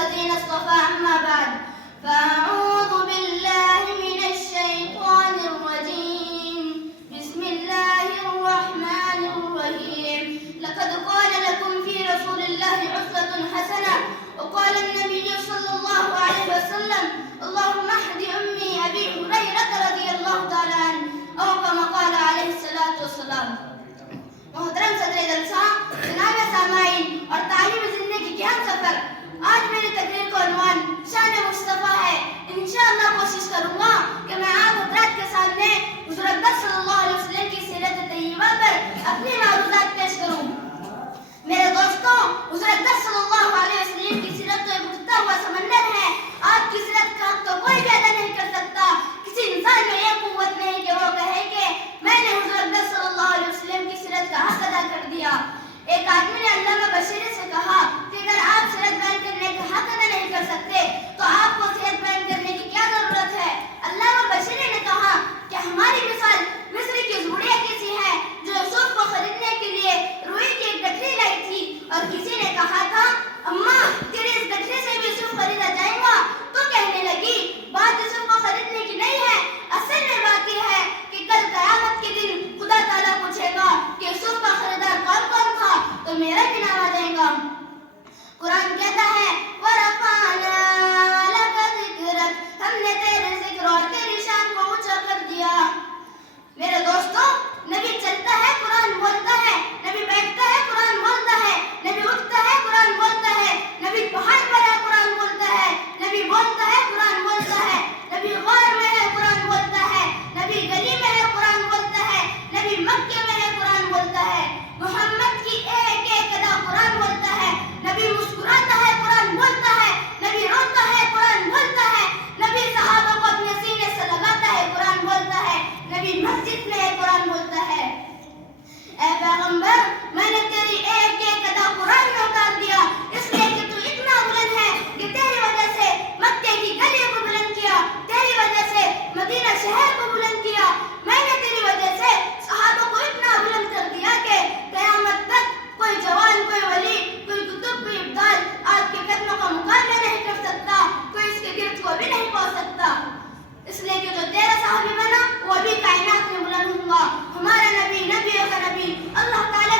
الذين اصطفى أما بعد فأعوذ بالله من الشيطان الرجيم بسم الله الرحمن الرحيم لقد كان لكم في رسول الله أسوة حسنة وقال النبي صلى الله عليه وسلم اللهم اهد أمي أبي هريرة رضي الله تعالى عنه أو كما قال عليه الصلاة والسلام. محترم صدر جلسہ، جناب سامعین اور تعلیم زندگی کے ہم سفر، آج میری تقریر کا عنوان شان مصطفیٰ ہے. انشاءاللہ کوشش کروں گا کہ میں آپ حضرات کے سامنے حضور اکرم صلی اللہ علیہ وسلم کی سیرت طیبہ پر اپنی معروضات پیش کروں. میرے دوستوں، حضور اکرم صلی اللہ علیہ وسلم کی سیرت تو ایک اٹھتا ہوا سمندر ہے. آپ کی سیرت کا تو کوئی بھی ادا نہیں کر سکتا. کسی انسان میں یہ قوت نہیں کہ وہ کہے کہ میں نے حضور اکرم صلی اللہ علیہ وسلم کی سیرت کا حق ادا کر دیا. ایک آدمی نے علامہ بشیری سے کہا کہ اگر آپ سیرت بیان کرنے کا حق ادا نہیں کر سکتے تو آپ کو سیرت بیان کرنے کی کیا ضرورت ہے؟ علامہ بشیری نے کہا کہ ہماری مثال مصر کی اس بڑھیا کی سی ہے جو یوسف کو خریدنے کے لیے روئی کی ایک گٹھری لائی تھی اور کسی نے کہا تھا اماں تیری اس گٹھری سے بھی یوسف خریدا جائے گا. تو کہنے لگی بات یوسف کو خریدنے کی نہیں ہے، اصل میں بات یہ ہے کہ کل قیامت کے دن خدا تعالیٰ پوچھے گا کہ یوسف کا خریدار کون کون تھا تو میرا بھی نام آ جائے گا. قرآن کہتا ہے وَرَفَعْنَا لَكَ ذِكْرَكَ، ہم نے تیرے ذکر اور تیری شان کو اونچا کر دیا. میرے دوستوں، نبی چلتا ہے قرآن بولتا ہے، نبی بیٹھتا ہے قرآن بولتا ہے، نبی اٹھتا ہے قرآن بولتا ہے، نبی پہاڑ پر ہے قرآن بولتا ہے، نبی بولتا ہے قرآن بولتا ہے، نبی غار میں ہے قرآن بولتا ہے، نبی گلی میں ہے قرآن بولتا ہے، نبی مکے میں ہے قرآن بولتا ہے. محمد کی ایک ایک ادا قرآن بولتا ہے. نبی مسکراتا ہے قرآن بولتا ہے، نبی روتا ہے قرآن بولتا ہے، نبی صحابہ کو اپنے سینے سے لگاتا ہے قرآن بولتا ہے، نبی مسجد میں ہے قرآن بولتا ہے. اے پیغمبر، میں نے تیری ایک ایک ادا قرآن میں اتار دیا اس لیے کہ تو اتنا بلند ہے کہ تیری وجہ سے مکے کی گلی کو بلند کیا، تیری وجہ سے مدینہ شہر کو بلند کیا. میں نے تیری وجہ سے صحابہ کو اتنا بلند کر دیا کہ قیامت تک کوئی جوان، کوئی ولی، کوئی کتب، کوئی ابدال آپ کے قدموں کا مقابلہ نہیں کر سکتا، کوئی اس کے گرد کو بھی نہیں پہنچ سکتا. اس لیے کہ جو تیرا صحابی بنا وہ بھی کائنات میں بلند ہوں گا. ہمارا نبی نبیوں کا نبی اللہ تعالیٰ